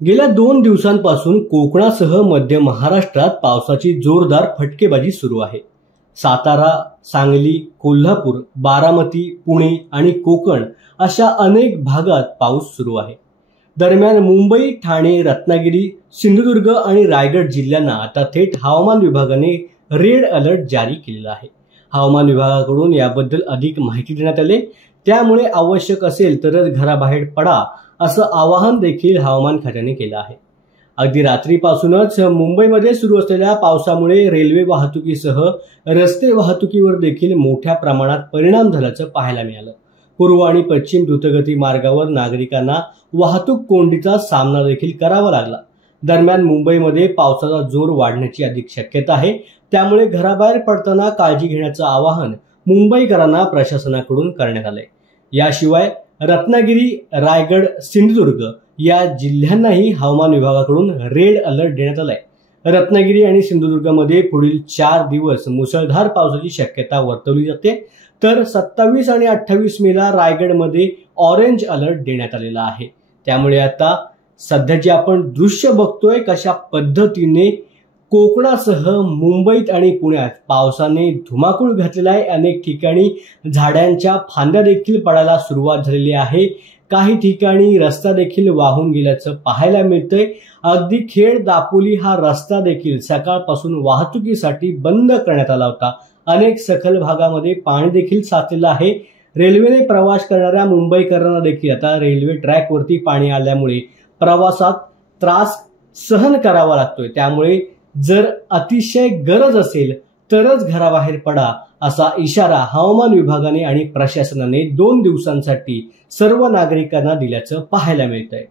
गेल्या 2 दिवसांपासून कोकणासह मध्य महाराष्ट्रात पावसाची जोरदार फटकेबाजी सुरू आहे। सातारा, सांगली, कोल्हापूर, बारामती, पुणे आणि कोकण अशा अनेक भागात पाऊस सुरू आहे। दरम्यान मुंबई, ठाणे, रत्नागिरी, सिंधुदुर्ग आणि रायगड जिल्ह्यांना आता थेट हवामान विभागाने रेड अलर्ट जारी केलेला आहे। हवामान विभागाकडून याबद्दल अधिक माहिती देण्यात आली, त्यामुळे आवश्यक असेल तरच घराबाहेर पडा असं आवाहन देखील हवामान खात्याने केलं आहे। अगदी रात्रीपासूनच मुंबईमध्ये सुरू असलेल्या पावसामुळे रेल्वे वाहतुकीसह रस्ते वाहतुकीवर देखील मोठ्या प्रमाणात परिणाम झाल्याचं पाहायला मिळालं। पूर्व आणि पश्चिम द्रुतगती मार्गावर नागरिकांना वाहतूक कोंडीचा सामना देखील करावा लागला। दरम्यान मुंबईमध्ये पावसाचा जोर वाढण्याची अधिक शक्यता आहे, त्यामुळे घराबाहेर पडताना काळजी घेण्याचं आवाहन मुंबईकरांना प्रशासनाकडून करण्यात आलंय। याशिवाय रत्नागिरी, रायगड, सिंधुदुर्ग या जिल्ह्यांनाही हवामान विभागाकडून रेड अलर्ट देण्यात आलाय। रत्नागिरी आणि सिंधुदुर्गमध्ये पुढील 4 दिवस मुसळधार पावसाची शक्यता वर्तवली जाते, तर 27 आणि 28 मेला रायगडमध्ये ऑरेंज अलर्ट देण्यात आलेला आहे। त्यामुळे आता सध्या जे आपण दृश्य बघतोय कशा पद्धतीने कोकणासह मुंबईत आणि पुण्यात पावसाने धुमाकूळ घातलेला आहे। अनेक ठिकाणी झाडांच्या फांद्या देखील पडायला सुरुवात झालेली आहे। काही ठिकाणी रस्ता देखील वाहून गेल्याचं पाहायला मिळतंय। अगदी खेड दापोली हा रस्ता देखील सकाळपासून वाहतुकीसाठी बंद करण्यात आला होता। अनेक सखल भागामध्ये पाणी देखील साचलेलं आहे। रेल्वेने प्रवास करणाऱ्या मुंबईकरांना देखील आता रेल्वे ट्रॅकवरती पाणी आल्यामुळे प्रवासात त्रास सहन करावा लागतोय। त्यामुळे जर अतिशय गरज असेल तरच घराबाहेर पडा असा इशारा हवामान विभागाने आणि प्रशासनाने 2 दिवसांसाठी सर्व नागरिकांना दिल्याचं पाहायला मिळतंय।